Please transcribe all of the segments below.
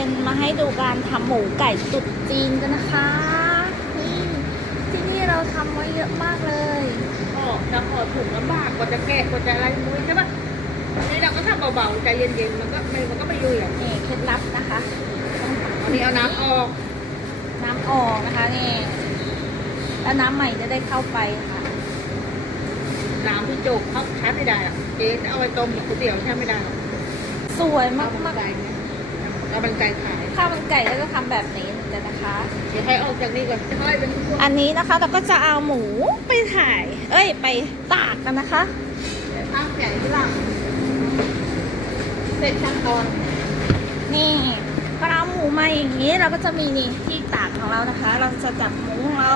เป็นมาให้ดูการทำหมูไก่ตุ๋นจีนกันนะคะนี่ที่นี่เราทำไว้เยอะมากเลยก็จะขอถุงลำบากกว่าจะแกะกว่าจะอะไรมุ้ยใช่ปะนี่เราก็ทำเบาๆใจเย็นๆมันก็ไม่มันก็ไม่ยุ่ยอะนี่เคล็ดลับนะคะอันนี้เอาน้ำออก น้ำออกนะคะนี่แล้วน้ำใหม่จะได้เข้าไปค่ะน้ำที่โจกเขาใช้ไม่ได้อะเจ๊เอาไปต้มก๋วยเตี๋ยวใช้ไม่ได้หรอกสวยเอามากมั นมากไก่เนี่ยเอามันไก่ขายข้าวมันไก่ก็จะทำแบบนี้เหมือนกันนะคะ เดี๋ยวให้ออกจากนี่ก่อนค่อยเป็นพวกอันนี้นะคะเราก็จะเอาหมูไปถ่าย เอ้ยไปตากกันนะคะข้าวใหญ่ที่หลังเสร็จขั้นตอน นี่พอเราเอาหมูมาอย่างนี้เราก็จะมีนี่ที่ตากของเรานะคะ เราจะจับหมูของเรา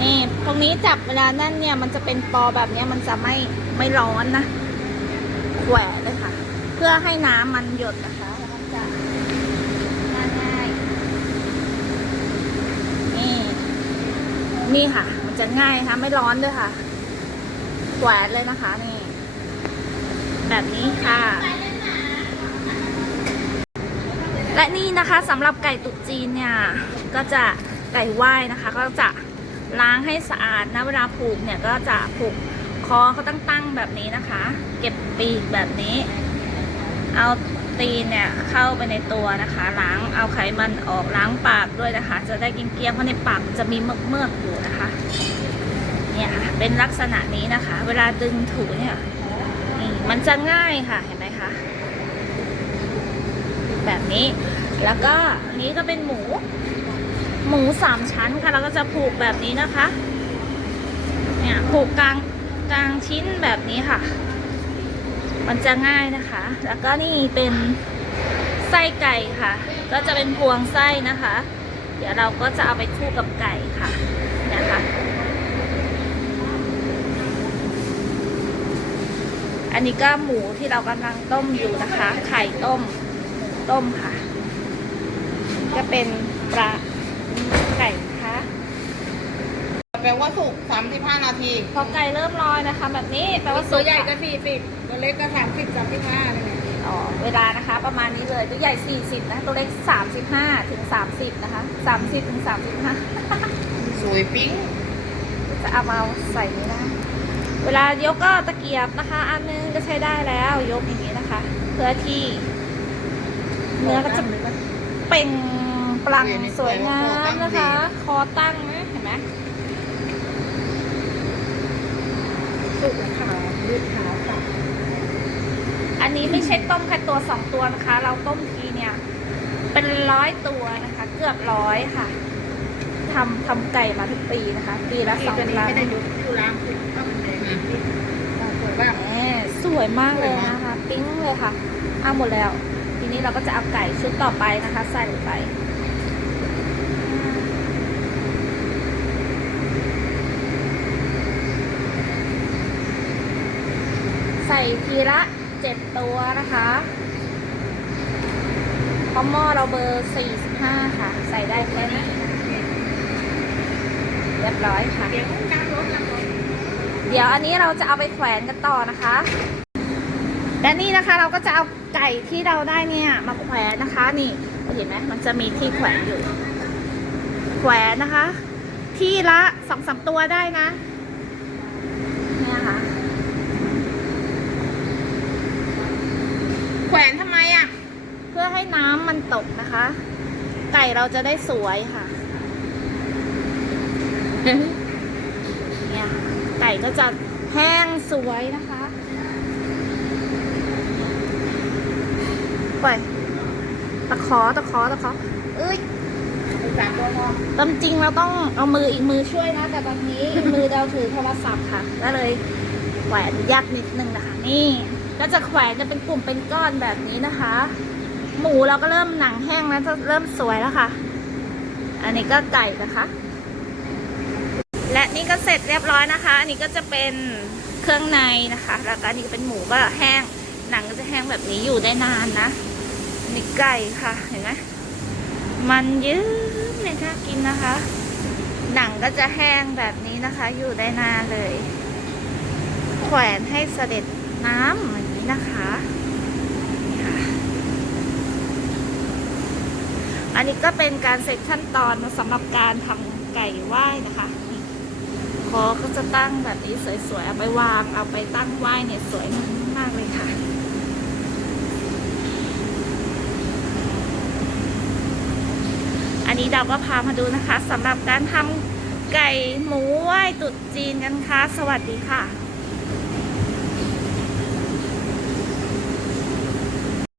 นี่ตรงนี้จับเวลานั่นเนี่ยมันจะเป็นปอแบบเนี้ยมันจะไม่ไม่ร้อนนะแขวะเลยค่ะ เพื่อให้น้ำมันหยดนะคะแล้วมันจะง่ายๆนี่ นี่ค่ะ มันจะง่ายนะคะไม่ร้อนด้วยค่ะแขวนเลยนะคะ นี่ แบบนี้ค่ะ และนี่นะคะสำหรับไก่ตุ๋นจีนเนี่ย ก็จะไก่ไหว้นะคะ ก็จะล้างให้สะอาดนะเวลาผูกเนี่ยก็จะผูกคอเขาตั้งๆแบบนี้นะคะ เก็บปีกแบบนี้ เอาตีนเนี่ยเข้าไปในตัวนะคะ ล้างเอาไขมันออกล้างปากด้วยนะคะ จะได้กินเกลี้ยงเพราะในปากจะมีเมือกเมือกๆอยู่นะคะเนี่ยค่ะเป็นลักษณะนี้นะคะ เวลาดึงถูเนี่ยนี่มันจะง่ายค่ะเห็นไหมคะแบบนี้ แล้วก็นี้ก็เป็นหมู หมูสามชั้นค่ะแล้วก็จะผูกแบบนี้นะคะ เนี่ยผูกกลางกลางชิ้นแบบนี้ค่ะ มันจะง่ายนะคะ แล้วก็นี่เป็นไส้ไก่ค่ะ ก็จะเป็นพวงไส้นะคะ เดี๋ยวเราก็จะเอาไปคู่กับไก่ค่ะนะคะ อันนี้ก็หมูที่เรากำลังต้มอยู่นะคะ ไข่ต้มต้มค่ะ ก็เป็นปลาไก่ แปลว่าสุกสามสิบห้านาทีพอไก่เริ่มลอยนะคะ แบบนี้แปลว่าตัสุวกใหญ่ก็ค่ะสี่สิบตัวเล็กก็สามสิบสามสิบห้าเลยเนี่ยอ๋อเวลานะคะ ประมาณนี้เลยตัวใหญ่ 40 นะ ตัวเล็ก 35 ถึง 30 นะคะ 30 ถึง 35 สวยปิ๊งจะเอามาใส่นี้นะ เวลายกก็ตะเกียบนะคะ อันนึงก็ใช้ได้แล้วยกอย่างนี้นะคะ เพื่อที่เนื้อก็จะเปล่งปลั่งสวยงามนะคะ คอตั้งนะเห็นไหม สุกขายืดขาตัดอันนี้ไม่ใช่ต้มแค่ตัวสองตัวนะคะ เราต้มทีเนี่ย เป็นร้อยตัวนะคะ เกือบร้อยค่ะทำทำไก่มาทุกปีนะคะ ปีละที่สองตัวนี้ครั้งไม่ได้ยุบอยู่ล้างสิก็เป็นแดงนะสวยมากแหมสวยมากเลยนะคะ ปิ๊งเลยค่ะเอาหมดแล้ว ทีนี้เราก็จะเอาไก่ชุดต่อไปนะคะ ใส่ลงไป ส่ทีละเจ็ดตัวนะคะพราะหม้อเราเบอร์สี่สิบห้าค่ะ ใส่ได้แค่นี้เรียบร้อยค่ะเดี๋ยวน้ำลดน้ำลดเดี๋ยวอันนี้เราจะเอาไปแขวนกันต่อนะคะและนี่นะคะเราก็จะเอาไก่ที่เราได้เนี่ยมาแขวนนะคะนี่เห็นไหมมันจะมีที่แขวนอยู่ แขวนนะคะ ที่ละสองสามตัวได้นะ เนี่ยค่ะ แขวนทำไมอะ เพื่อให้น้ำ มันตกนะคะ ไก่เราจะได้สวยค่ะ เนี่ยไก่ก็จะแห้งสวยนะคะไปตะขอตะขอตะขอเอ้ยสามตัวพอตามจริงเราต้องเอามืออีกมือช่วยนะ แต่ตอนนี้มือเราถือโทรศัพท์ค่ะ ก็เลยแขวนยากนิดนึงนะคะ นี่ ก็จะแขวนจะเป็นกลุ่มเป็นก้อนแบบนี้นะคะ หมูเราก็เริ่มหนังแห้งแล้วจะเริ่มสวยแล้วค่ะ อันนี้ก็ไก่นะคะ และนี่ก็เสร็จเรียบร้อยนะคะ อันนี้ก็จะเป็นเครื่องในนะคะ แล้วก็อันนี้เป็นหมูก็แห้ง หนังก็จะแห้งแบบนี้อยู่ได้นานนะนี่ไก่ค่ะเห็นไหมมันยืดเลยน่ากินนะคะ หนังก็จะแห้งแบบนี้นะคะ อยู่ได้นานเลย แขวนให้เสด็จน้ำอย่างนี้นะคะ นนี้ก็เป็นการเสร็จขั้นตอนสำหรับการทำไก่ไหว้นะคะคอก็จะตั้งแบบนี้สวยๆ เอาไปวาง เอาไปตั้งไหว้เนี่ยสวยมากๆเลยค่ะ อันนี้เราก็พามาดูนะคะสำหรับการทำไก่หมูไหว้ตรุษจีนกันค่ะ สวัสดีค่ะ